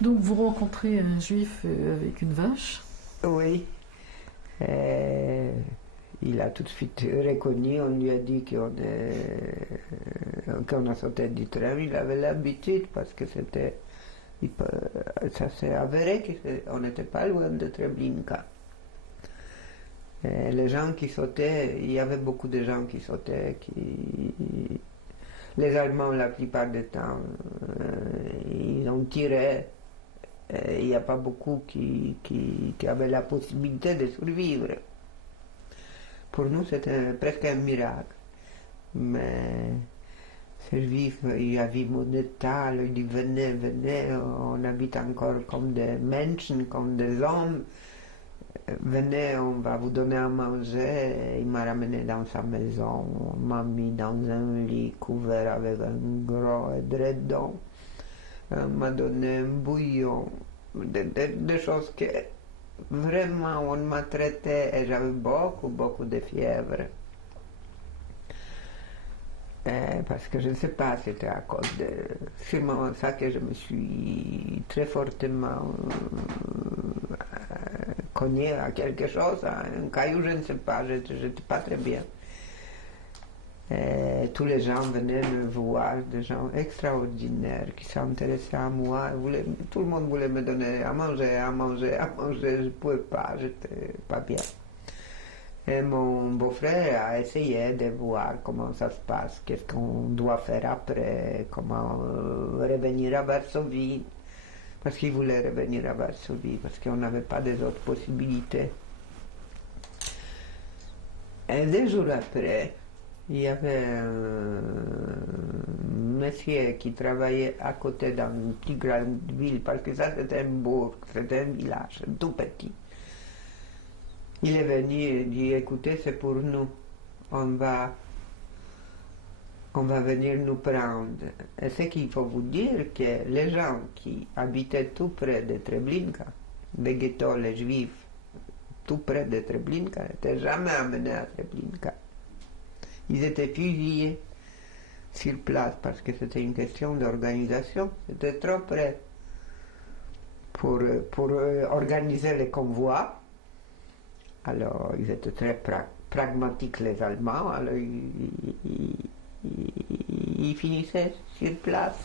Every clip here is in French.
Donc vous rencontrez un juif avec une vache. Oui. Euh, il a tout de suite reconnu, on lui a dit qu'on a sauté du train, il avait l'habitude parce que ça s'est avéré qu'on n'était pas loin de Treblinka. Et les gens qui sautaient, il y avait beaucoup de gens qui sautaient, les Allemands la plupart du temps, ils ont tiré. Il n'y a pas beaucoup qui avaient la possibilité de survivre. Pour nous, c'était presque un miracle. Mais ces juifs, ils avaient mon état, ils disaient venez, on habite encore comme des menschen, comme des hommes. Venez, on va vous donner à manger. Il m'a ramené dans sa maison, on m'a mis dans un lit couvert avec un gros édredon. On m'a donné un bouillon, des choses que vraiment on m'a traité et j'avais beaucoup de fièvre. Parce que je ne sais pas, c'était à cause de sûrement ça que je me suis très fortement cogné à quelque chose, à un caillou, je ne sais pas, je n'étais pas très bien. Et tous les gens venaient me voir, des gens extraordinaires qui s'intéressaient à moi. Tout le monde voulait me donner à manger. Je ne pouvais pas, j'étais pas bien. Et mon beau-frère a essayé de voir comment ça se passe, qu'est-ce qu'on doit faire après, comment revenir à Varsovie. Parce qu'il voulait revenir à Varsovie, parce qu'on n'avait pas d'autres possibilités. Et 2 jours après, il y avait un monsieur qui travaillait à côté d'une plus grande ville, parce que ça c'était un bourg, c'était un village, tout petit. Il est venu et dit, écoutez, c'est pour nous, on va venir nous prendre. Et ce qu'il faut vous dire, que les gens qui habitaient tout près de Treblinka, les ghettos, les juifs, tout près de Treblinka, n'étaient jamais amenés à Treblinka. Ils étaient fusillés sur place parce que c'était une question d'organisation. C'était trop près pour organiser les convois. Alors, ils étaient très pragmatiques, les Allemands. Alors, ils finissaient sur place.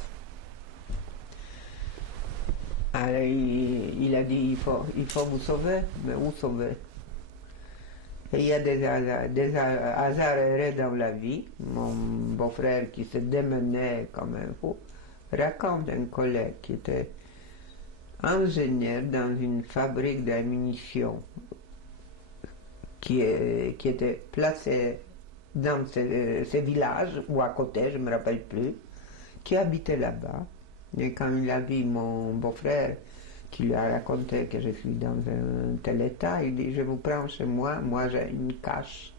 Alors, il a dit, il faut vous sauver. Mais où sauver? Et il y a des hasards heureux dans la vie. Mon beau-frère qui se démenait comme un fou raconte un collègue qui était ingénieur dans une fabrique de munitions qui était placée dans ce village ou à côté, je ne me rappelle plus, qui habitait là-bas. Et quand il a vu mon beau-frère, qui lui a raconté que je suis dans un tel état, il dit, je vous prends chez moi j'ai une cache.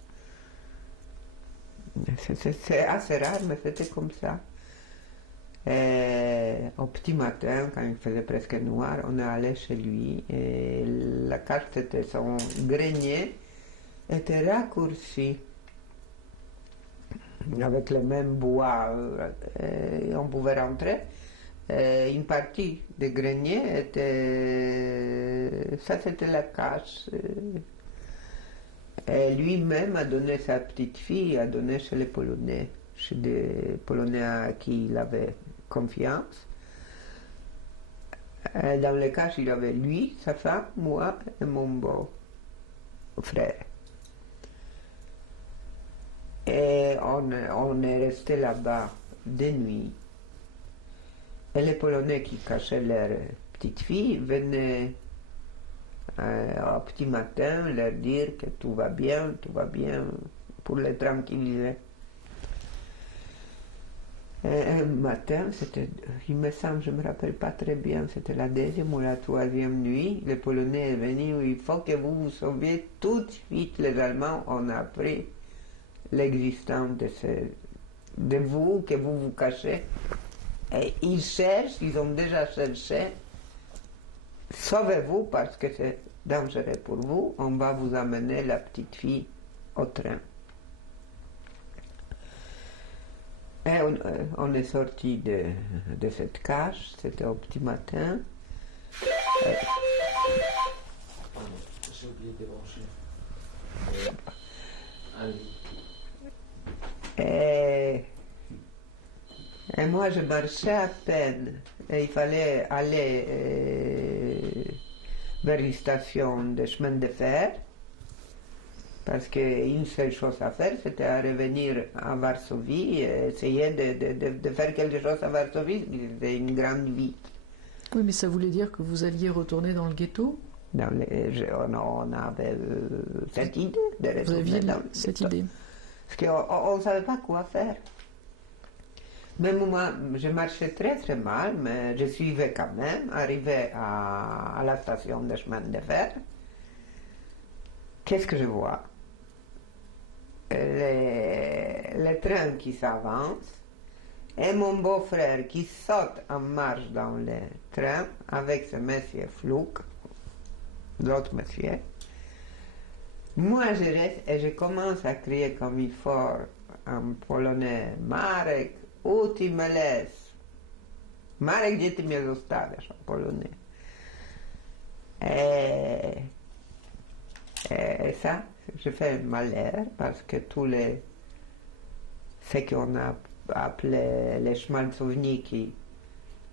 C'est assez rare, mais c'était comme ça. Et au petit matin, quand il faisait presque noir, on est allé chez lui, et la cache, c'était son grenier, était raccourci avec le même bois, et on pouvait rentrer. Une partie des greniers était... Ça, c'était la cache. Et lui-même a donné sa petite fille, a donné chez les Polonais, chez des Polonais à qui il avait confiance. Et dans les caches, il avait lui, sa femme, moi et mon beau-frère. Et on est resté là-bas de nuit. Et les Polonais qui cachaient leur petite fille venaient au petit matin leur dire que tout va bien, pour les tranquilliser. Et un matin, il me semble, je ne me rappelle pas très bien, c'était la 2e ou la 3e nuit, les Polonais est venu, il faut que vous vous sauviez tout de suite, les Allemands ont appris l'existence de vous, que vous vous cachez. Et ils cherchent, ils ont déjà cherché. Sauvez-vous parce que c'est dangereux pour vous, on va vous amener la petite fille au train. Et on est sorti de cette cache, c'était au petit matin, J'ai oublié de débrancher. Allez. Et moi, je marchais à peine. Et il fallait aller vers une station de chemin de fer. Parce qu'une seule chose à faire, c'était à revenir à Varsovie et essayer de faire quelque chose à Varsovie. C'était une grande ville. Oui, mais ça voulait dire que vous alliez retourner dans le ghetto? On avait cette idée de Vous retourner aviez dans le cette ghetto. idée. Parce qu'on ne savait pas quoi faire. Même moi, je marchais très très mal, mais je suivais quand même, arrivé à la station de chemin de fer. Qu'est-ce que je vois? Les trains qui s'avancent et mon beau-frère qui saute en marche dans le train avec ce monsieur Fluk, l'autre monsieur. Moi, je reste et je commence à crier comme il faut en polonais: Marek, où tu me laisses? Marek, gdzie ty mnie zostawiasz? En polonais. Et ça, je fais un malheur parce que tous ce qu'on a appelé les schmalzowniki,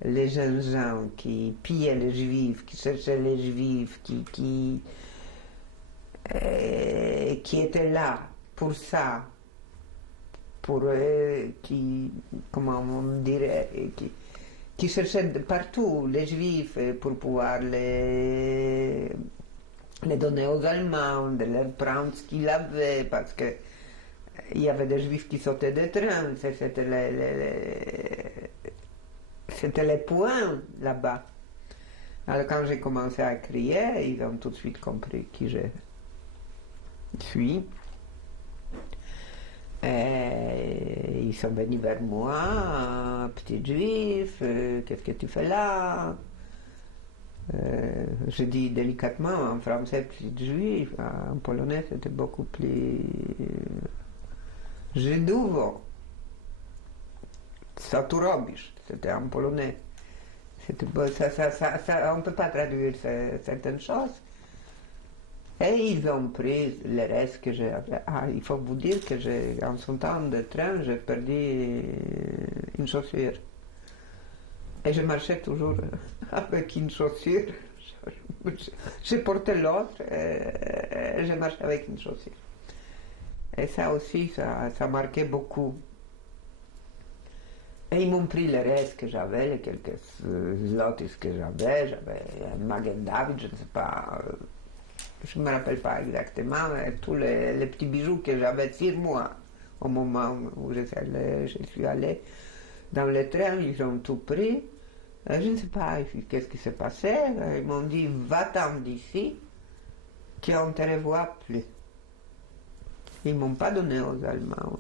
les jeunes gens qui pillaient les juifs, qui cherchaient les juifs, qui étaient là pour ça, pour comment on dirait, qui cherchaient partout les juifs pour pouvoir les donner aux Allemands, de leur prendre ce qu'ils avaient, parce que il y avait des juifs qui sautaient des trains, c'était les points là-bas. Alors quand j'ai commencé à crier, ils ont tout de suite compris qui je suis. Et ils sont venus vers moi: petit juif, qu'est-ce que tu fais là? Je dis délicatement en français petit juif, en polonais c'était beaucoup plus Żydowo. Co tu robisz? C'était en polonais. On ne peut pas traduire certaines choses. Et ils ont pris le reste que j'ai. Ah, il faut vous dire que en sautant de train, j'ai perdu une chaussure. Et je marchais toujours avec une chaussure. Je portais l'autre et je marchais avec une chaussure. Et ça aussi, ça marquait beaucoup. Et ils m'ont pris le reste que j'avais, les quelques zlotys que j'avais un Magen David, je ne sais pas, je ne me rappelle pas exactement, mais tous les petits bijoux que j'avais sur moi au moment où je suis allé dans le train, ils ont tout pris. Je ne sais pas qu'est-ce qui s'est passé. Ils m'ont dit: va-t'en d'ici, qu'on ne te revoit plus. Ils ne m'ont pas donné aux Allemands.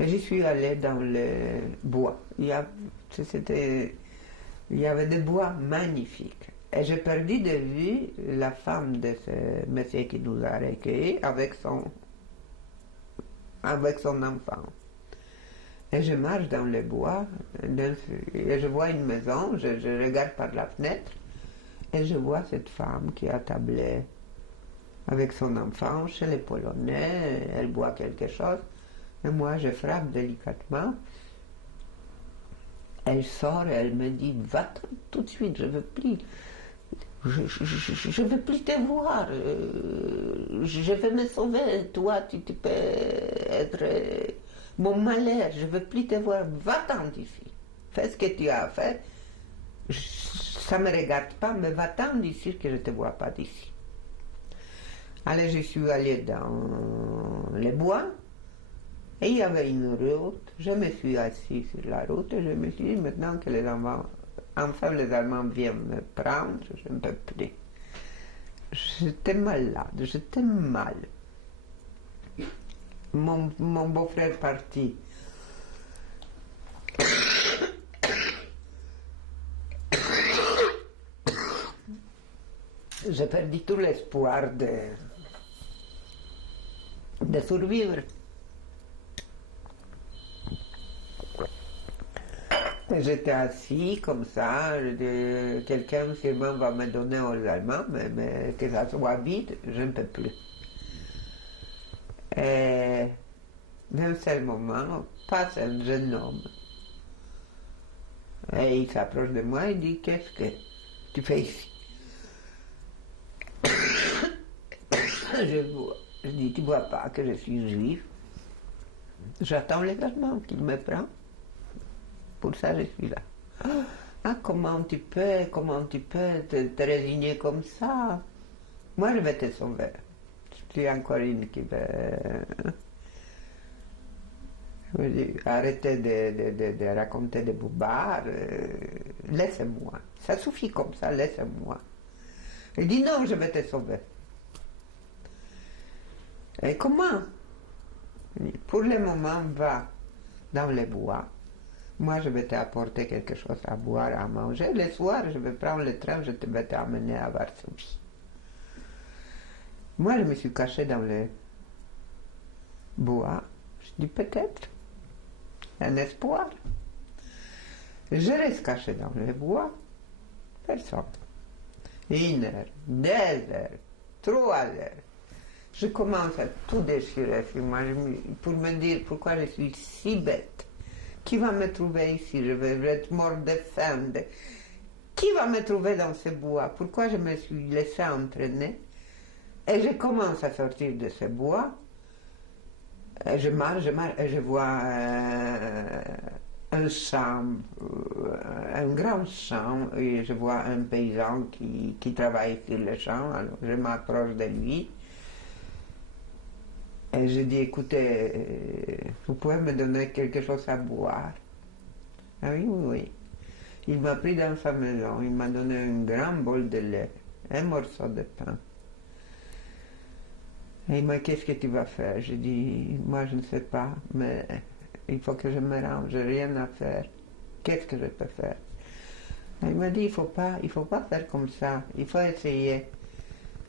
Et j'y suis allé dans le bois. Il y avait des bois magnifiques. Et j'ai perdu de vue la femme de ce monsieur qui nous a recueillis avec son enfant. Et je marche dans le bois, et je vois une maison, je regarde par la fenêtre, et je vois cette femme qui est attablée avec son enfant chez les Polonais, elle boit quelque chose, et moi je frappe délicatement. Elle sort et elle me dit: va-t'en tout de suite, je veux plus te voir, je vais me sauver, toi tu peux être mon malheur, je veux plus te voir, va-t'en d'ici, fais ce que tu as à faire, ça me regarde pas, mais va-t'en d'ici que je te vois pas d'ici. Alors je suis allé dans les bois, et il y avait une route, je me suis assis sur la route et je me suis dit: maintenant que les Allemands viennent me prendre, je ne peux plus. J'étais malade, j'étais mal. Mon beau-frère parti. J'ai perdu tout l'espoir de survivre. J'étais assis comme ça, quelqu'un sûrement va me donner aux Allemands, mais que ça soit vite, je ne peux plus. Et d'un seul moment, passe un jeune homme. Et il s'approche de moi et dit, qu'est-ce que tu fais ici? Je dis, tu ne vois pas que je suis juif? J'attends les Allemands qu'ils me prennent. Pour ça, je suis là. Ah, comment tu peux te résigner comme ça? Moi, je vais te sauver. Je suis encore une qui veut... Je veux dire, arrêtez de raconter des bobards. Laissez-moi. Ça suffit comme ça, laissez-moi. Il dit non, je vais te sauver. Et comment? Pour le moment, va dans les bois. Moi, je vais t'apporter quelque chose à boire, à manger. Le soir, je vais prendre le train, je vais t'amener à Varsovie. Moi, je me suis caché dans les bois. Je dis peut-être un espoir. Je reste caché dans les bois. Personne. 1 heure, 2 heures, 3 heures. Je commence à tout déchirer sur moi pour me dire pourquoi je suis si bête. Qui va me trouver ici? Je vais être mort de faim. Qui va me trouver dans ce bois? Pourquoi je me suis laissé entraîner? Et je commence à sortir de ce bois. Et je marche, et je vois un champ, un grand champ, et je vois un paysan qui travaille sur le champ. Alors je m'approche de lui. Et je dis, écoutez, vous pouvez me donner quelque chose à boire? Ah oui, oui, oui. Il m'a pris dans sa maison, il m'a donné un grand bol de lait, un morceau de pain. Et il m'a dit, qu'est-ce que tu vas faire? Je dis, moi je ne sais pas, mais il faut que je me rende, j'ai rien à faire. Qu'est-ce que je peux faire? Et il m'a dit, il faut pas faire comme ça, il faut essayer.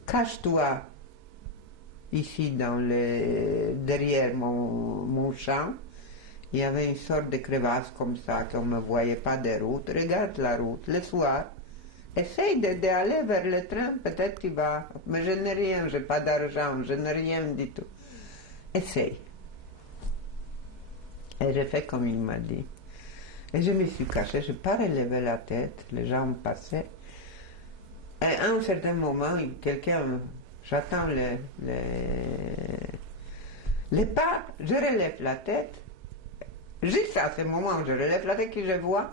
Cache-toi ici derrière mon champ. Il y avait une sorte de crevasse comme ça, qu'on ne voyait pas de route. Regarde la route, le soir. Essaye d'aller vers le train, peut-être tu vas. Mais je n'ai rien, je n'ai pas d'argent, je n'ai rien du tout. Essaye. Et j'ai fait comme il m'a dit. Et je me suis caché, je n'ai pas relevé la tête, les gens passaient. Et à un certain moment, quelqu'un... J'attends les pas, je relève la tête. Juste à ce moment où je relève la tête, que je vois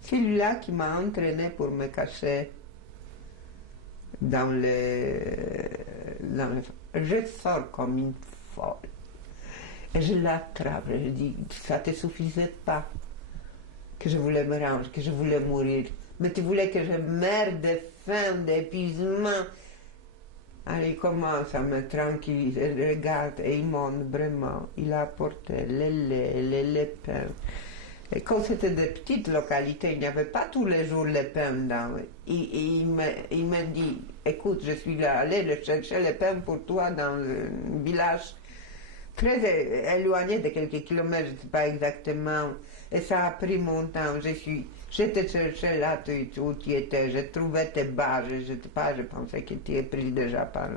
celui-là qui m'a entraîné pour me cacher dans je sors comme une folle. Et je l'attrape, je dis, ça ne te suffisait pas que je voulais me rendre, que je voulais mourir. Mais tu voulais que je meure de faim, d'épuisement. Alors il commence à me tranquilliser, il regarde et il monte vraiment. Il a apporté le lait, le pain. Et quand c'était des petites localités, il n'y avait pas tous les jours le pain dans. Il me dit, écoute, je suis là, allez le chercher le pain pour toi dans un village très éloigné de quelques kilomètres, je ne sais pas exactement. Et ça a pris mon temps. Je te cherchais là où tu étais, je trouvais tes bas, je pensais que tu es pris déjà par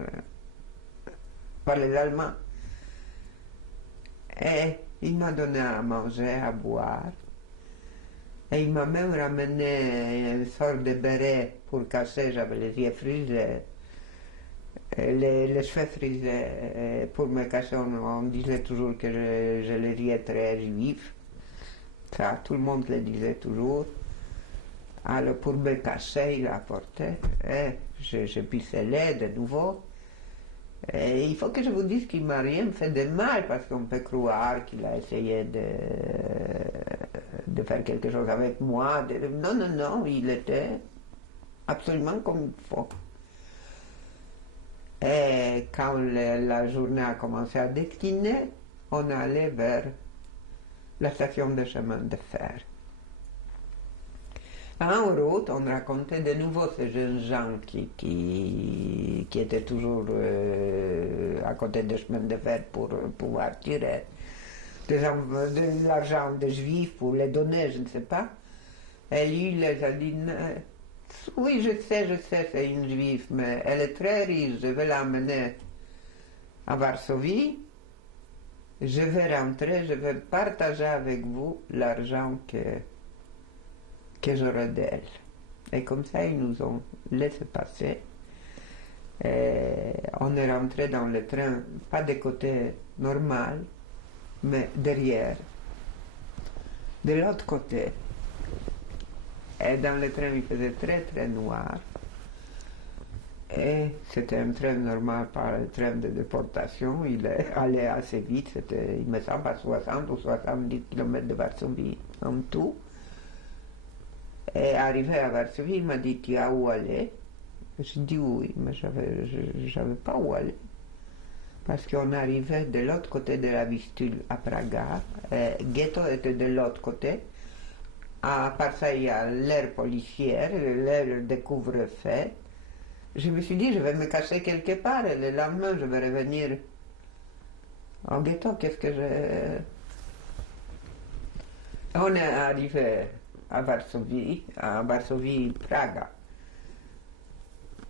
les Allemands. Et il m'a donné à manger, à boire. Et il m'a même ramené une sorte de béret pour cacher, j'avais les yeux frisés. Les cheveux frisés, pour me cacher, on disait toujours que je les yeux très juifs. Ça, tout le monde le disait toujours. Alors, pour me cacher, il a apporté. Et je pisselais de nouveau. Et il faut que je vous dise qu'il ne m'a rien fait de mal, parce qu'on peut croire qu'il a essayé de faire quelque chose avec moi. Non, non, non, il était absolument comme il faut. Et quand la journée a commencé à décliner, on allait vers la station de chemin de fer. En route, on racontait de nouveau ces jeunes gens qui étaient toujours à côté des chemins de fer pour pouvoir tirer de l'argent des juifs pour les donner, je ne sais pas. Et lui, les a dit, oui, je sais, c'est une juive, mais elle est très riche, je vais l'emmener à Varsovie, je vais rentrer, je vais partager avec vous l'argent que j'aurai d'elle. Et comme ça, ils nous ont laissé passer. Et on est rentré dans le train, pas de côté normal, mais derrière, de l'autre côté. Et dans le train, il faisait très très noir. Et c'était un train normal, pas un train de déportation. Il allait assez vite, c'était, il me semble, à 60 ou 70 km de Varsovie en tout. Et arrivé à Varsovie, il m'a dit, tu as où aller? Je dis oui, mais je savais pas où aller. Parce qu'on arrivait de l'autre côté de la Vistule à Praga. Et Ghetto était de l'autre côté. À part ça, il y a l'air policière, l'air de couvre-feu. Je me suis dit, je vais me cacher quelque part et le lendemain, je vais revenir au ghetto. Qu'est-ce que je... On est arrivé à Varsovie, Praga.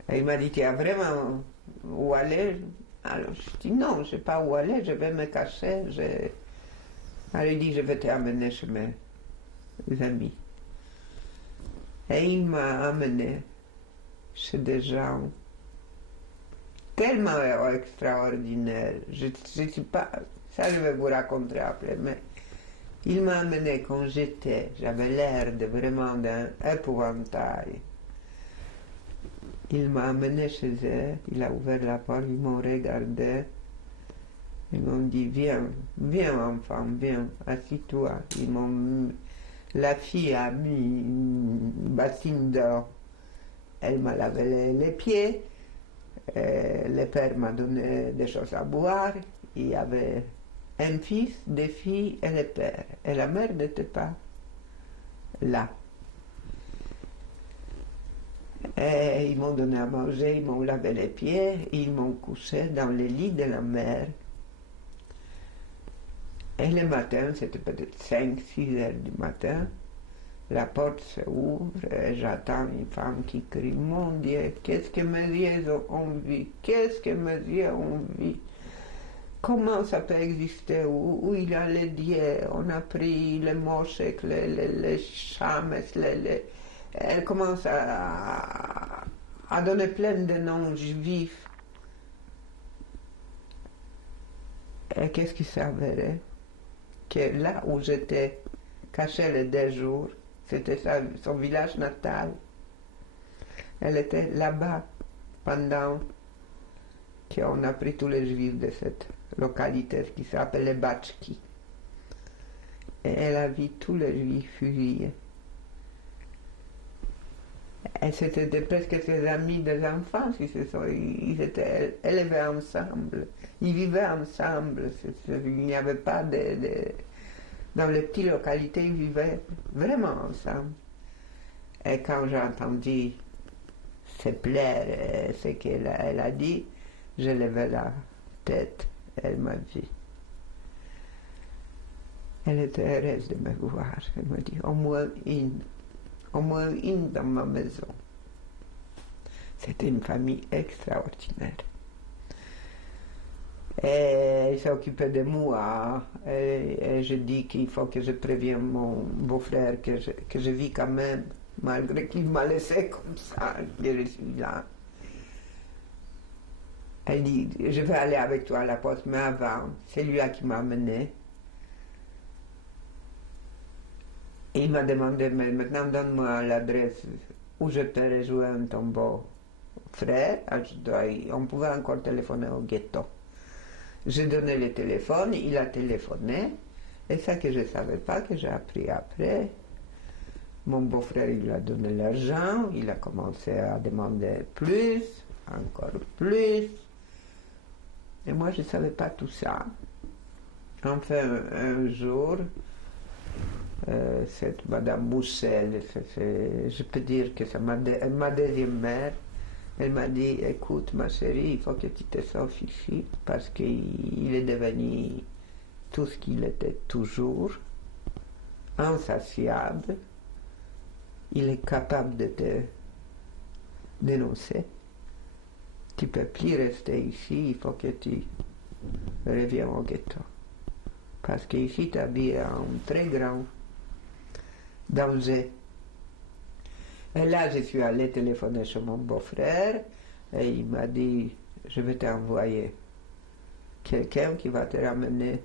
Et il m'a dit, tu as vraiment où aller? Alors je dis, non, je ne sais pas où aller, je vais me cacher. Alors il dit, je vais t'amener chez mes amis. Et il m'a amené chez des gens tellement extraordinaires. Je ne sais pas, ça je vais vous raconter après, mais il m'a amené quand j'avais l'air de vraiment d'un épouvantail. Il m'a amené chez eux, il a ouvert la porte, ils m'ont regardé, ils m'ont dit, viens, viens enfant, viens, assis-toi. La fille a mis une bassine d'eau, elle m'a lavé les pieds, le père m'a donné des choses à boire, il y avait un fils, des filles et le père, et la mère n'était pas là. Et ils m'ont donné à manger, ils m'ont lavé les pieds, ils m'ont couché dans le lit de la mère. Et le matin, c'était peut-être 5-6 heures du matin, la porte s'ouvre et j'attends une femme qui crie, mon Dieu, qu'est-ce que mes yeux ont vu, qu'est-ce que mes yeux ont vu, comment ça peut exister, où il y a les dieux, on a pris les moshek, les chames, elle commence à donner plein de noms juifs. Et qu'est-ce qui s'est avéré? Que là où j'étais caché les 2 jours, c'était son village natal. Elle était là-bas pendant qu'on a pris tous les juifs de cette localité qui s'appelait Batchki. Et elle a vu tous les juifs fusillés. Et c'était presque ses amis des enfants, ils étaient élevés ensemble, ils vivaient ensemble, il n'y avait pas dans les petites localités, ils vivaient vraiment ensemble. Et quand j'ai entendu ses pleurs et ce qu'elle a dit, j'ai levé la tête, elle m'a dit. Elle était heureuse de me voir, elle m'a dit, au moins une dans ma maison. C'était une famille extraordinaire. Et elle s'est occupée de moi. Et je dis qu'il faut que je prévienne mon beau-frère que je vis quand même, malgré qu'il m'a laissé comme ça, que je suis là. Elle dit, je vais aller avec toi à la poste, mais avant, c'est lui qui m'a amené. Il m'a demandé, mais maintenant donne-moi l'adresse où je peux rejoindre ton beau-frère. On pouvait encore téléphoner au ghetto. J'ai donné le téléphone, il a téléphoné, et ça que je ne savais pas, que j'ai appris après. Mon beau-frère, il lui a donné l'argent, il a commencé à demander plus, encore plus. Et moi, je ne savais pas tout ça. Enfin, un jour, cette Madame Boussel, je peux dire que c'est ma deuxième mère, elle m'a dit, écoute ma chérie, il faut que tu te sauves ici, parce qu'il est devenu tout ce qu'il était toujours, insatiable, il est capable de te dénoncer. Tu ne peux plus rester ici, il faut que tu reviennes au ghetto. Parce qu'ici, tu habites un très grand danger. Et là, je suis allé téléphoner chez mon beau-frère et il m'a dit, je vais t'envoyer quelqu'un qui va te ramener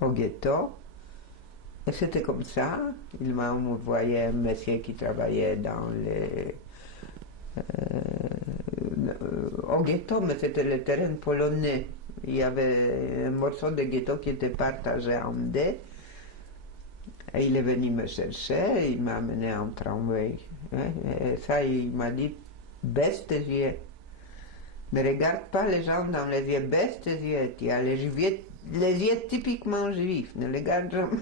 au ghetto. Et c'était comme ça. Il m'a envoyé un monsieur qui travaillait dans les... au ghetto, mais c'était le terrain polonais. Il y avait un morceau de ghetto qui était partagé en deux. Et il est venu me chercher, il m'a amené en tramway. Et ça, il m'a dit, baisse tes yeux. Ne regarde pas les gens dans les yeux, baisse tes yeux. Tu as les yeux typiquement juifs, ne les regarde jamais.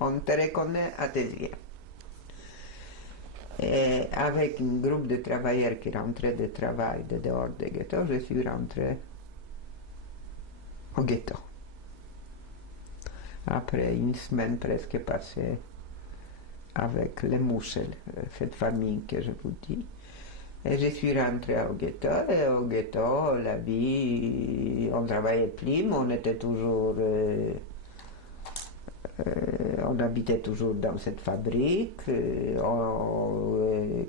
On te reconnaît à tes yeux. Et avec un groupe de travailleurs qui rentraient de travail de dehors du ghetto, je suis rentré au ghetto. Après une semaine presque passée avec les Mouchel, cette famille que je vous dis. Et je suis rentré au ghetto, et au ghetto, la vie, on ne travaillait plus, mais on était toujours... on habitait toujours dans cette fabrique.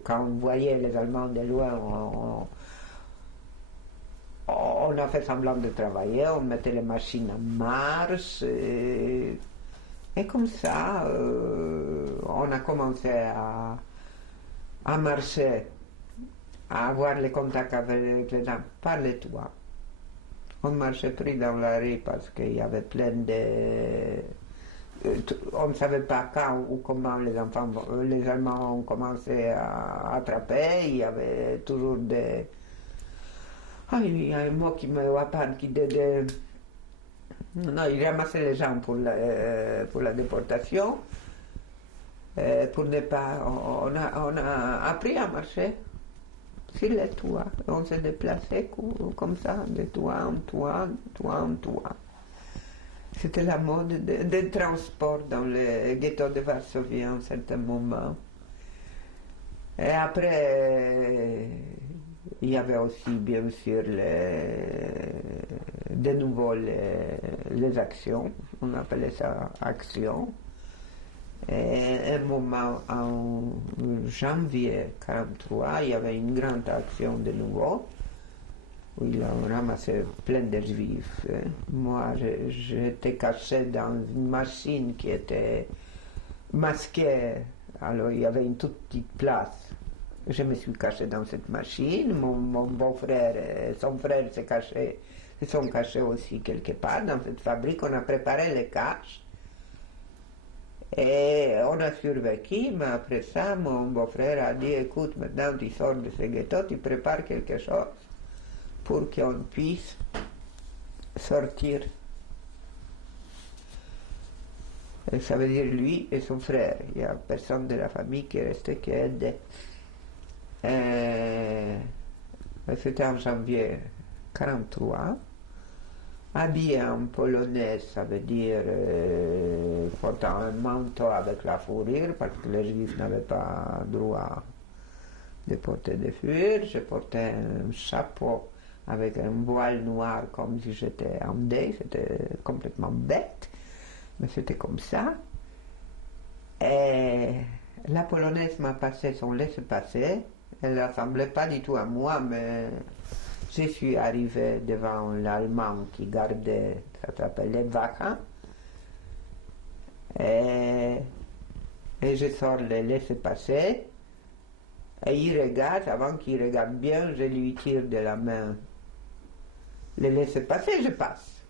Quand on voyait les Allemands de loin, on a fait semblant de travailler, on mettait les machines en marche. Et comme ça, on a commencé à marcher, à avoir les contacts avec les gens par les toits. On marchait pris dans la rue parce qu'il y avait plein de... on ne savait pas quand ou comment les Allemands ont commencé à attraper. Il y avait toujours des... Ah, il y a un mot qui me va pas, non, ils ramassaient les gens pour la déportation. Pour ne pas... On a appris à marcher sur les toits. On s'est déplacé comme ça, de toit en toit, toit en toit. C'était la mode des transports dans le ghetto de Varsovie à un certain moment. Et après, il y avait aussi, bien sûr, de nouveau les actions. On appelait ça actions. Et un moment, en janvier 1943, il y avait une grande action de nouveau, où ils ont ramassé plein de juifs. Moi, j'étais caché dans une machine qui était masquée. Alors, il y avait une toute petite place. Je me suis caché dans cette machine. Mon beau-frère et son frère se sont cachés aussi quelque part dans cette fabrique. On a préparé les caches. Et on a survécu, mais après ça, mon beau-frère a dit, écoute, maintenant tu sors de ce ghetto, tu prépares quelque chose pour qu'on puisse sortir. Et ça veut dire lui et son frère. Il n'y a personne de la famille qui est resté qui a aidé. C'était en janvier 1943. Habillé en polonais, ça veut dire portant un manteau avec la fourrure, parce que les juifs n'avaient pas droit de porter des fourrures. Je portais un chapeau avec un voile noir comme si j'étais en deuil, c'était complètement bête, mais c'était comme ça. Et la polonaise m'a passé son laissez-passer. Elle ne ressemblait pas du tout à moi, mais je suis arrivé devant l'Allemand qui gardait, ça s'appelait Wache, et je sors le laissez-passer, et il regarde, avant qu'il regarde bien, je lui tire de la main le laissez-passer, je passe.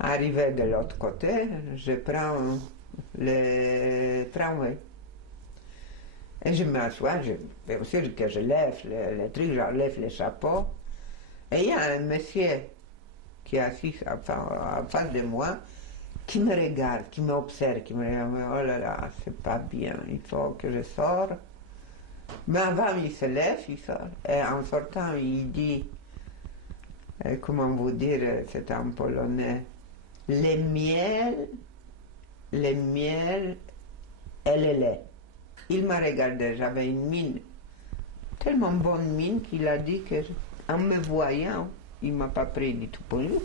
Arrivé de l'autre côté, je prends le tramway. Et je m'assois, bien sûr que je lève le truc, j'enlève le chapeau. Et il y a un monsieur qui est assis en face de moi, qui me regarde, qui m'observe, qui me regarde, oh là là, c'est pas bien, il faut que je sorte. Mais avant, il se lève, il sort. Et en sortant, il dit, comment vous dire, c'est en polonais, le miel et le lait. Il m'a regardé, j'avais une mine, tellement bonne mine qu'il a dit que, en me voyant, il ne m'a pas pris du tout pour lui,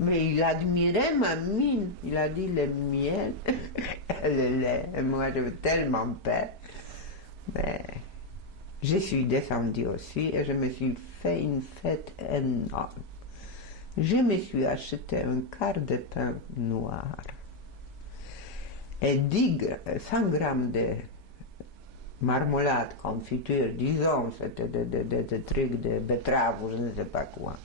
mais il admirait ma mine. Il a dit le miel et le lait. Et moi, j'avais tellement peur. Mais je suis descendue aussi et je me suis fait une fête énorme. Je me suis acheté un quart de pain noir et 100 grammes de marmelade, confiture, disons, c'était des trucs de betterave ou je ne sais pas quoi.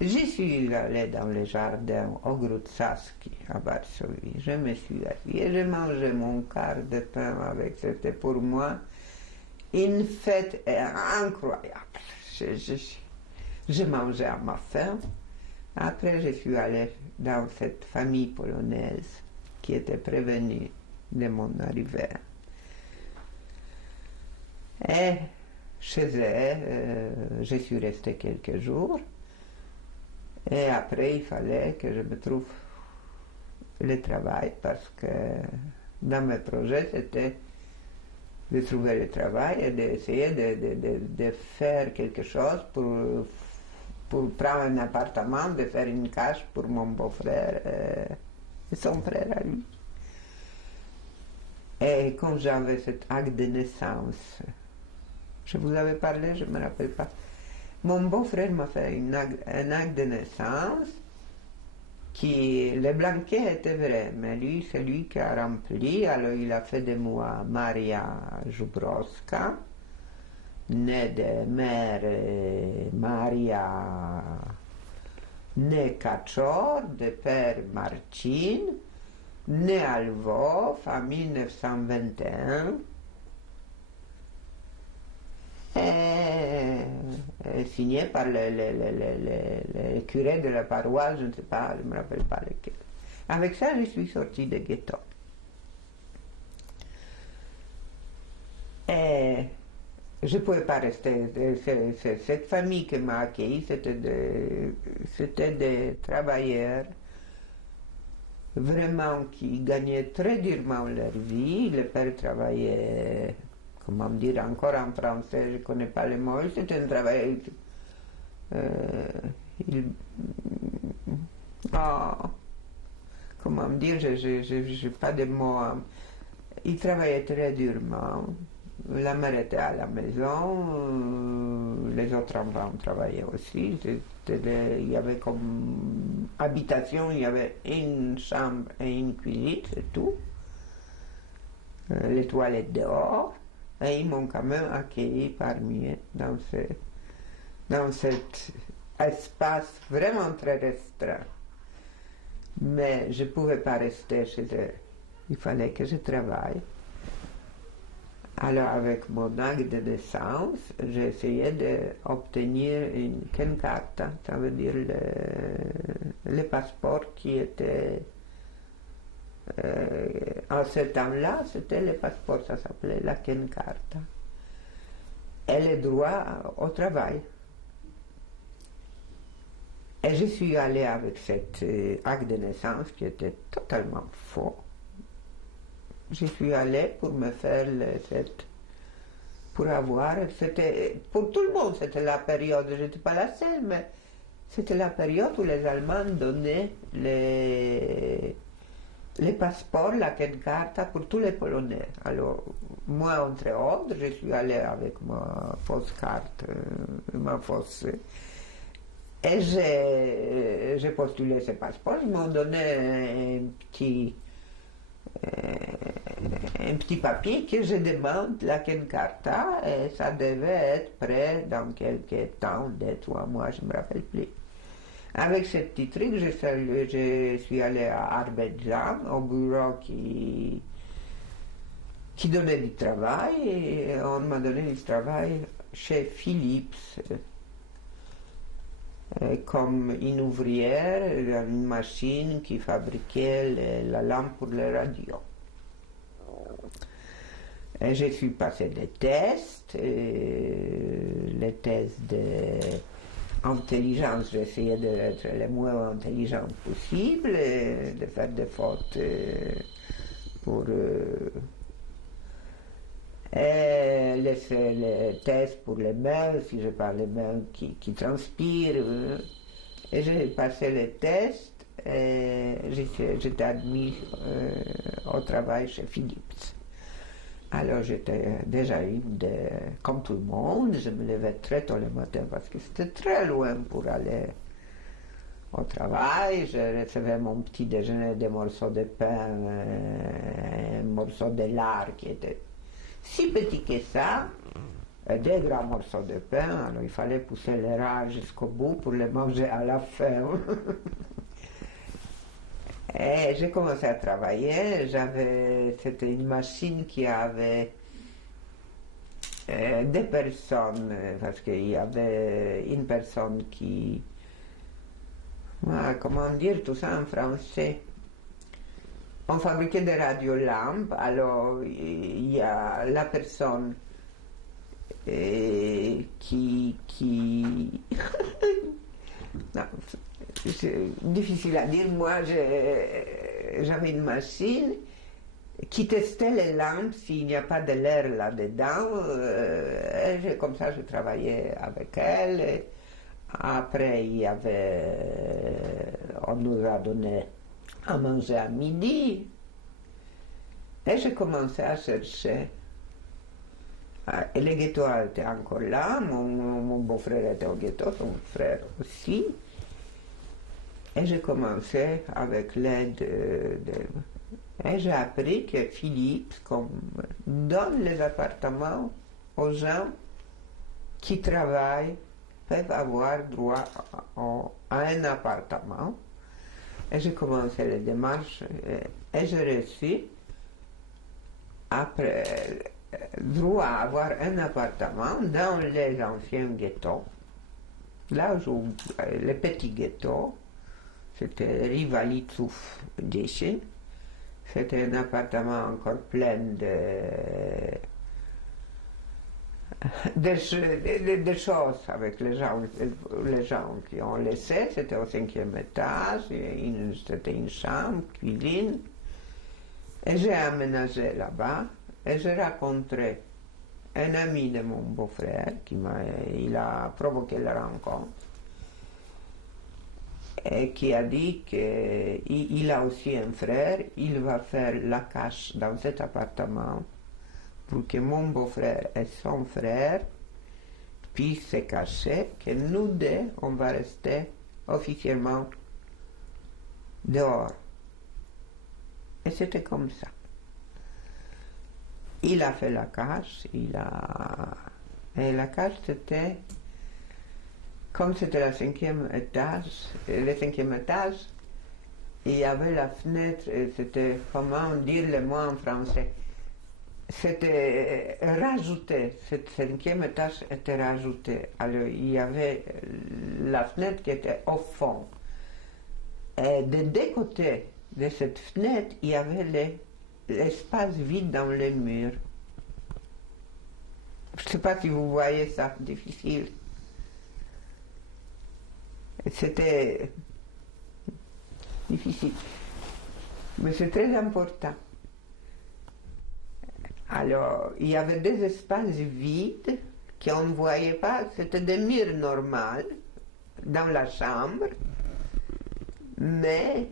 Je suis allée dans le jardin Ogród Saski à Varsovie. Je me suis assise et j'ai mangé mon quart de pain avec. C'était pour moi une fête incroyable. Je mangeais à ma faim. Après, je suis allée dans cette famille polonaise qui était prévenue de mon arrivée. Et chez eux, je suis restée quelques jours. Et après, il fallait que je me trouve le travail parce que dans mes projets, c'était de trouver le travail et d'essayer de faire quelque chose pour prendre un appartement, de faire une cache pour mon beau-frère et son frère à lui. Et quand j'avais cet acte de naissance, je vous avais parlé, je ne me rappelle pas, mon beau-frère m'a fait un acte de naissance qui, le blanquet était vrai, mais lui, c'est lui qui a rempli, alors il a fait de moi Maria Żubrowska, née de mère Maria Kaczor, de père Marcin, née à Lvov en 1921. Et signé par le curé de la paroisse, je ne sais pas, je ne me rappelle pas lequel. Avec ça, je suis sortie de ghetto. Et je ne pouvais pas rester. Cette famille qui m'a accueilli, c'était des travailleurs vraiment qui gagnaient très durement leur vie. Le père travaillait, comment dire encore en français, je ne connais pas le mot, c'était un travail. Comment dire, je n'ai pas de mots. Il travaillait très durement. La mère était à la maison, les autres enfants travaillaient aussi. Il y avait comme habitation, il y avait une chambre et une cuisine, c'est tout. Les toilettes dehors. Et ils m'ont quand même accueilli parmi eux dans cet espace vraiment très restreint. Mais je ne pouvais pas rester chez eux. Il fallait que je travaille. Alors avec mon acte de naissance, j'ai essayé d'obtenir une kenkarta, ça veut dire le passeport qui était... en ce temps-là, c'était le passeport, ça s'appelait la kenkarta. Et le droit au travail. Et je suis allée avec cet acte de naissance qui était totalement faux. Je suis allée pour me faire pour avoir, c'était, pour tout le monde, c'était la période, je n'étais pas la seule, mais c'était la période où les Allemands donnaient les passeports, la kenkarta pour tous les Polonais. Alors, moi, entre autres, je suis allée avec ma fausse carte, ma fausse... Et j'ai postulé ce passeport, ils m'ont donné un petit papier que je demande la kenkarta et ça devait être prêt dans quelques temps, 2-3 mois, je ne me rappelle plus. Avec ce petit truc, je suis allé à Arbeidsam, au bureau qui donnait du travail, et on m'a donné du travail chez Philips, comme une ouvrière dans une machine qui fabriquait la lampe pour les radios. Et je suis passé des tests, les tests intelligence, j'essayais d'être le moins intelligent possible, de faire des fautes pour laisser les tests pour les mains, si je parle les mains qui transpirent. Et j'ai passé les tests et j'étais admis au travail chez Philips. Alors j'étais déjà comme tout le monde, je me levais très tôt le matin parce que c'était très loin pour aller au travail. Je recevais mon petit déjeuner, des morceaux de pain, un morceau de lard qui était si petit que ça, et des grands morceaux de pain. Alors il fallait pousser les rats jusqu'au bout pour les manger à la fin. Et j'ai commencé à travailler, c'était une machine qui avait des personnes, parce qu'il y avait une personne qui, comment dire tout ça en français, on fabriquait des radiolampes, alors il y a la personne qui non, c'est difficile à dire. Moi, j'avais une machine qui testait les lampes s'il n'y a pas de l'air là-dedans. Et comme ça, je travaillais avec elle. Et après, on nous a donné à manger à midi. Et j'ai commencé à chercher. Et le ghetto était encore là, mon beau-frère était au ghetto, son frère aussi. Et j'ai commencé avec l'aide Et j'ai appris que Philips donne les appartements aux gens qui travaillent, peuvent avoir droit à un appartement. Et j'ai commencé les démarches et j'ai reçu, après, droit à avoir un appartement dans les anciens ghettos. Là où les petits ghettos, c'était Rivalitsouf 10. C'était un appartement encore plein de choses avec les gens qui ont laissé. C'était au 5e étage, c'était une chambre, cuisine. Et j'ai aménagé là-bas et j'ai rencontré un ami de mon beau-frère il a provoqué la rencontre et qui a dit qu'il a aussi un frère, il va faire la cache dans cet appartement pour que mon beau-frère et son frère puissent se cacher, que nous deux, on va rester officiellement dehors. Et c'était comme ça. Il a fait la cache, et la cache c'était, comme c'était le 5e étage, il y avait la fenêtre, et c'était, comment dire le mot en français, c'était rajouté, ce 5e étage était rajouté. Alors il y avait la fenêtre qui était au fond. Et des deux côtés de cette fenêtre, il y avait l'espace vide dans les murs. Je ne sais pas si vous voyez ça, difficile. C'était difficile. Mais c'est très important. Alors, il y avait des espaces vides qu'on ne voyait pas. C'était des murs normaux dans la chambre, mais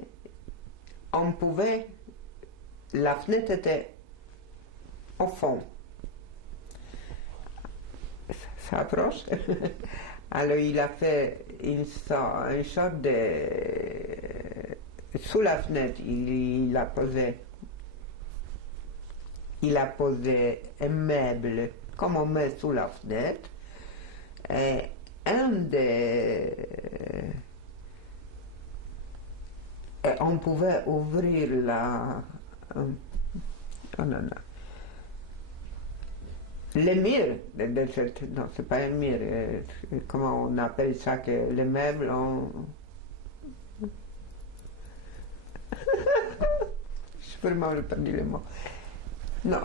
on pouvait... La fenêtre était au fond. Ça approche. Alors il a fait une sorte de... Sous la fenêtre, il a posé un meuble, comme on met sous la fenêtre. Et on pouvait ouvrir les murs de cette... Non, c'est pas un mur. Comment on appelle ça, que les meubles ont... Je peux vraiment perdu le mot. Non,